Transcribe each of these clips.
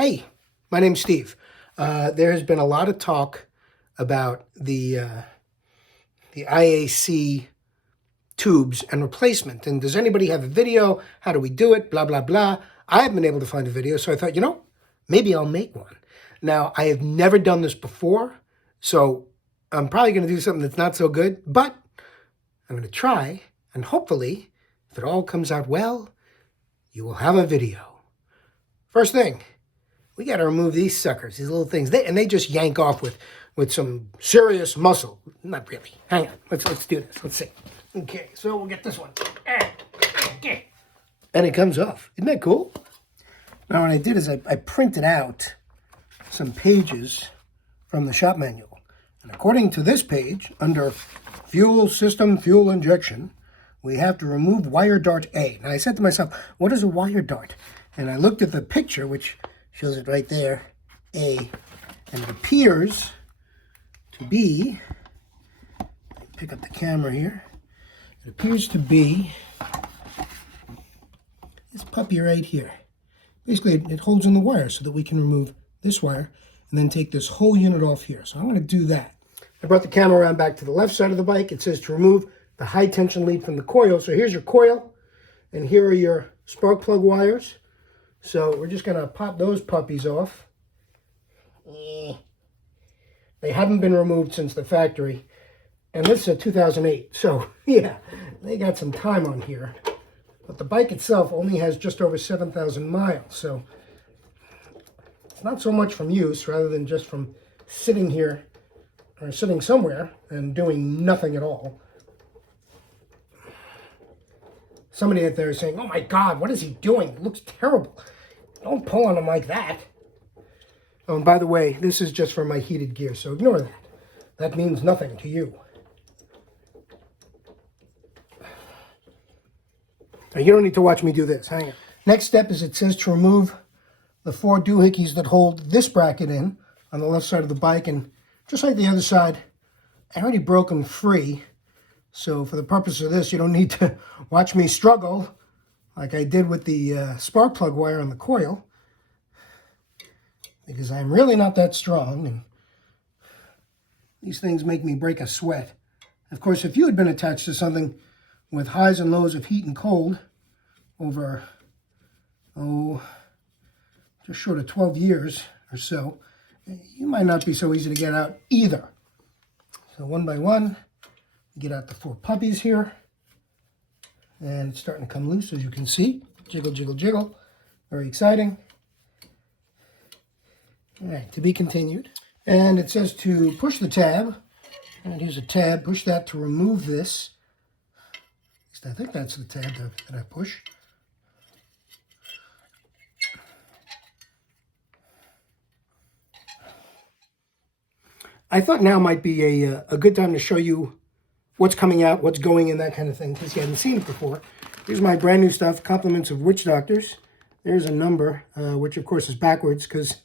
Hey, my name's Steve. There has been a lot of talk about the IAC tubes and replacement. And does anybody have a video? How do we do it? Blah, blah, blah. I haven't been able to find a video, so I thought, maybe I'll make one. Now, I have never done this before, so I'm probably going to do something that's not so good, but I'm going to try, and hopefully, if it all comes out well, you will have a video. First thing, we got to remove these suckers, these little things. They just yank off with some serious muscle. Not really. Hang on. Let's do this. Let's see. Okay, so we'll get this one. Okay. And it comes off. Isn't that cool? Now what I did is I printed out some pages from the shop manual. And according to this page, under fuel system fuel injection, we have to remove wire dart A. Now I said to myself, what is a wire dart? And I looked at the picture, which shows it right there, A. And it appears to be, pick up the camera here, it appears to be this puppy right here. Basically, it holds in the wire so that we can remove this wire and then take this whole unit off here. So I'm going to do that. I brought the camera around back to the left side of the bike. It says to remove the high tension lead from the coil. So here's your coil, and here are your spark plug wires. So we're just going to pop those puppies off. They haven't been removed since the factory. And this is a 2008. So, yeah, they got some time on here. But the bike itself only has just over 7,000 miles. So it's not so much from use rather than just from sitting here or sitting somewhere and doing nothing at all. Somebody out there is saying, oh my God, what is he doing? It looks terrible. Don't pull on him like that. Oh, and by the way, this is just for my heated gear, so ignore that. That means nothing to you. Now, you don't need to watch me do this. Hang on. Next step is it says to remove the 4 doohickeys that hold this bracket in on the left side of the bike. And just like the other side, I already broke them free. So for the purpose of this, you don't need to watch me struggle like I did with the spark plug wire on the coil, because I'm really not that strong, and these things make me break a sweat. Of course, if you had been attached to something with highs and lows of heat and cold over, just short of 12 years or so, you might not be so easy to get out either. So one by one, get out the 4 puppies here, and it's starting to come loose, as you can see. Jiggle, jiggle, jiggle. Very exciting. All right, to be continued. And it says to push the tab, and here's a tab. Push that to remove this. At least I think that's the tab that I push. I thought now might be a good time to show you what's coming out, what's going in, that kind of thing, because you haven't seen it before. Here's my brand new stuff, Compliments of Witch Doctors. There's a number, which of course is backwards because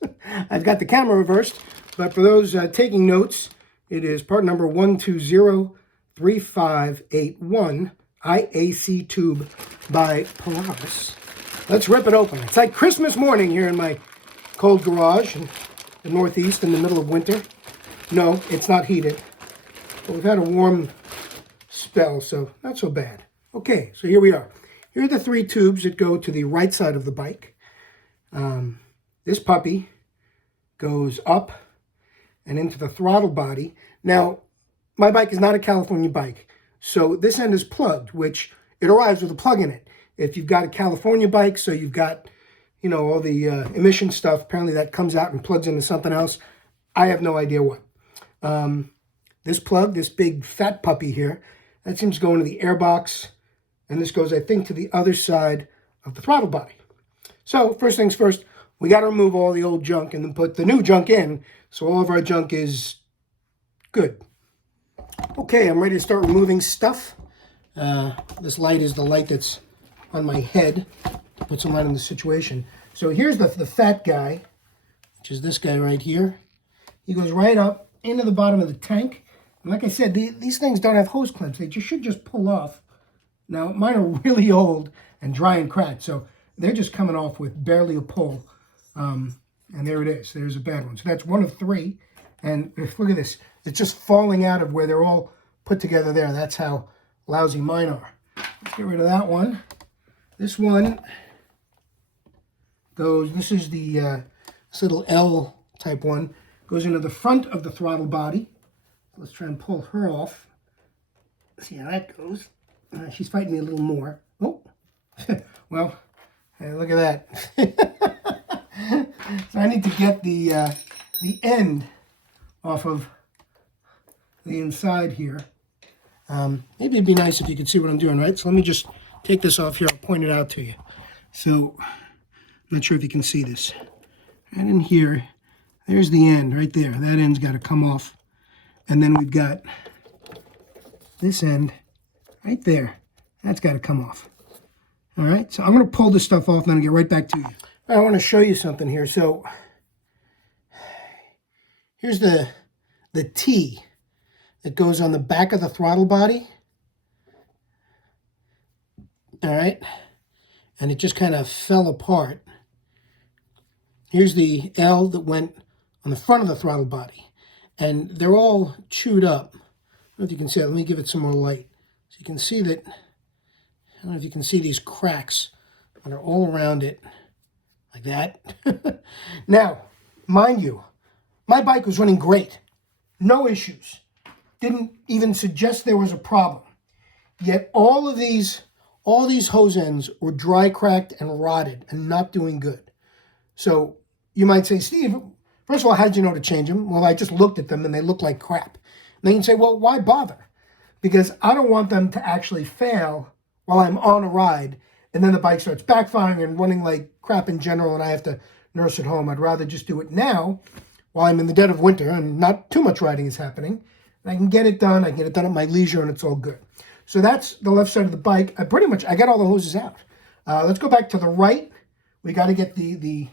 I've got the camera reversed. But for those taking notes, it is part number 1203581, IAC tube by Polaris. Let's rip it open. It's like Christmas morning here in my cold garage in the Northeast in the middle of winter. No, it's not heated, but we've had a warm spell, so not so bad. Okay, so here we are. Here are the 3 tubes that go to the right side of the bike. This puppy goes up and into the throttle body. Now, my bike is not a California bike, so this end is plugged, which it arrives with a plug in it. If you've got a California bike, so you've got, all the emission stuff, apparently that comes out and plugs into something else. I have no idea what. This plug, this big fat puppy here, that seems to go into the airbox, and this goes, I think, to the other side of the throttle body. So, first things first, we got to remove all the old junk and then put the new junk in, so all of our junk is good. Okay, I'm ready to start removing stuff. This light is the light that's on my head to put some light on the situation. So here's the fat guy, which is this guy right here. He goes right up into the bottom of the tank. And like I said, these things don't have hose clamps. They should just pull off. Now, mine are really old and dry and cracked, so they're just coming off with barely a pull. And And there it is. There's a bad one. So that's one of 3. And look at this. It's just falling out of where they're all put together there. That's how lousy mine are. Let's get rid of that one. This one goes, this is the this little L type one, goes into the front of the throttle body. Let's try and pull her off. See how that goes. She's fighting me a little more. Oh, well, hey, look at that. So I need to get the end off of the inside here. Maybe it'd be nice if you could see what I'm doing, right? So let me just take this off here. I'll point it out to you. So I'm not sure if you can see this. Right in here, there's the end right there. That end's got to come off. And then we've got this end right there. That's got to come off. All right, so I'm going to pull this stuff off and then I'll get right back to you. I want to show you something here. So here's the T that goes on the back of the throttle body. All right, and it just kind of fell apart. Here's the L that went on the front of the throttle body, and they're all chewed up. I don't know if you can see it. Let me give it some more light. So you can see that, I don't know if you can see these cracks that are all around it, like that. Now, mind you, my bike was running great. No issues. Didn't even suggest there was a problem. Yet all these hose ends were dry cracked and rotted and not doing good. So you might say, Steve, first of all, how did you know to change them? Well, I just looked at them and they look like crap. And then you can say, well, why bother? Because I don't want them to actually fail while I'm on a ride and then the bike starts backfiring and running like crap in general and I have to nurse it home. I'd rather just do it now while I'm in the dead of winter and not too much riding is happening. And I can get it done. I can get it done at my leisure and it's all good. So that's the left side of the bike. I got all the hoses out. Let's go back to the right. We got to get the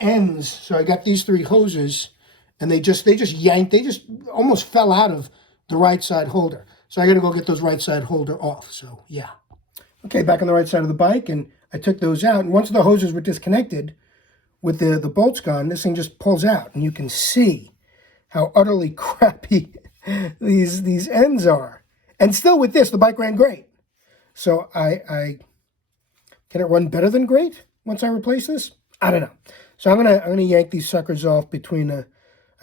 ends. So I got these 3 hoses and they just yanked. They just almost fell out of the right side holder. So I got to go get those right side holder off. So yeah. Okay, back on the right side of the bike, and I took those out. And once the hoses were disconnected with the bolts gone, this thing just pulls out. And you can see how utterly crappy these ends are. And still with this, the bike ran great. So I can it run better than great once I replace this? I don't know. So I'm gonna yank these suckers off between a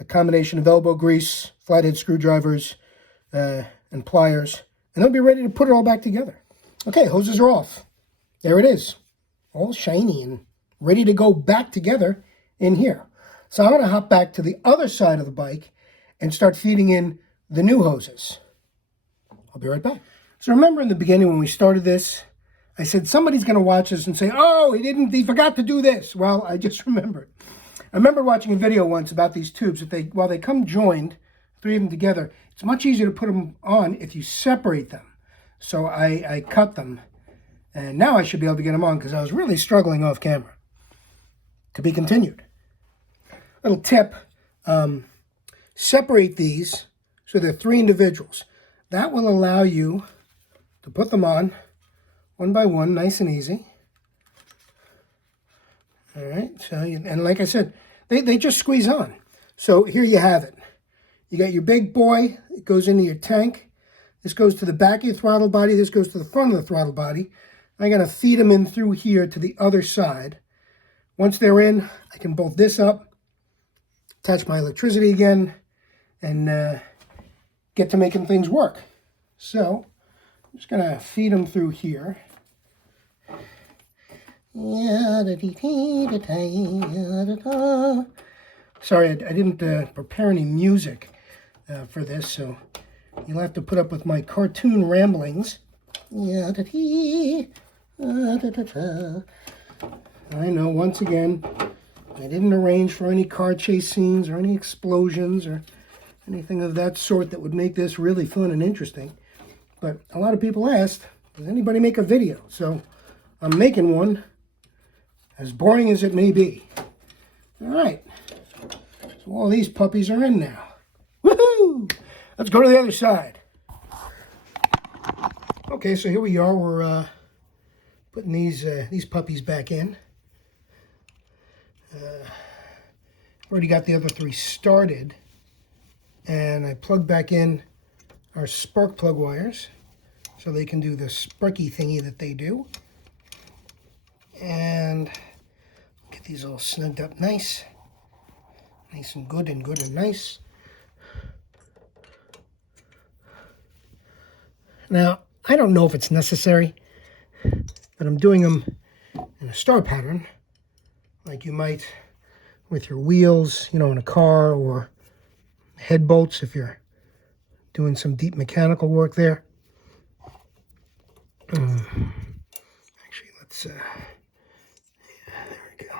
combination of elbow grease, flathead screwdrivers, and pliers, and I'll be ready to put it all back together. Okay, hoses are off. There it is, all shiny and ready to go back together in here. So I'm gonna hop back to the other side of the bike and start feeding in the new hoses. I'll be right back. So remember in the beginning when we started this, I said somebody's going to watch this and say, oh, he forgot to do this. Well, I just remembered. I remember watching a video once about these tubes. While they come joined, 3 of them together, it's much easier to put them on if you separate them. So I cut them. And now I should be able to get them on because I was really struggling off camera. To be continued. Little tip, separate these so they're 3 individuals. That will allow you to put them on one by one, nice and easy. All right, so, and like I said, they just squeeze on. So here you have it. You got your big boy, it goes into your tank. This goes to the back of your throttle body. This goes to the front of the throttle body. I'm going to feed them in through here to the other side. Once they're in, I can bolt this up, attach my electricity again, and get to making things work. So I'm just going to feed them through here. Sorry, I didn't prepare any music for this, so you'll have to put up with my cartoon ramblings. I know, once again, I didn't arrange for any car chase scenes or any explosions or anything of that sort that would make this really fun and interesting. But a lot of people asked, does anybody make a video? So I'm making one, as boring as it may be. All right, so all these puppies are in now. Woohoo! Let's go to the other side. Okay, so here we are. We're putting these puppies back in. Already got the other 3 started. And I plugged back in our spark plug wires so they can do the sparky thingy that they do. And get these all snugged up nice. Nice and good and good and nice. Now, I don't know if it's necessary, but I'm doing them in a star pattern, like you might with your wheels, you know, in a car, or head bolts if you're doing some deep mechanical work there. Actually, let's, yeah, there we go.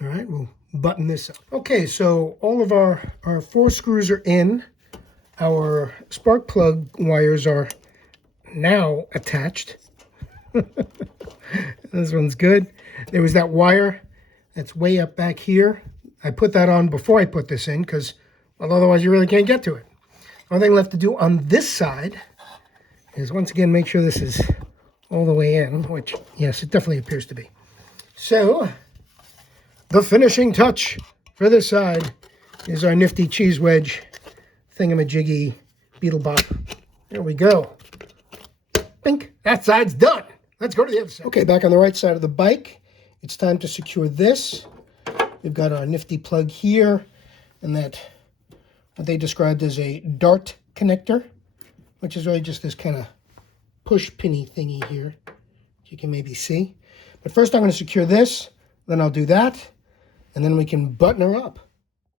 All right, we'll button this up. Okay, so all of our 4 screws are in. Our spark plug wires are now attached. This one's good. There was that wire that's way up back here. I put that on before I put this in because, well, otherwise you really can't get to it. The only thing left to do on this side is once again make sure this is all the way in, which, yes, it definitely appears to be. So, the finishing touch for this side is our nifty cheese wedge thingamajiggy beetle bop. There we go. Bink. That side's done. Let's go to the other side. Okay, back on the right side of the bike, it's time to secure this. We've got our nifty plug here, and that what they described as a dart connector, which is really just this kind of push pinny thingy here, you can maybe see. But first I'm going to secure this, then I'll do that, and then we can button her up.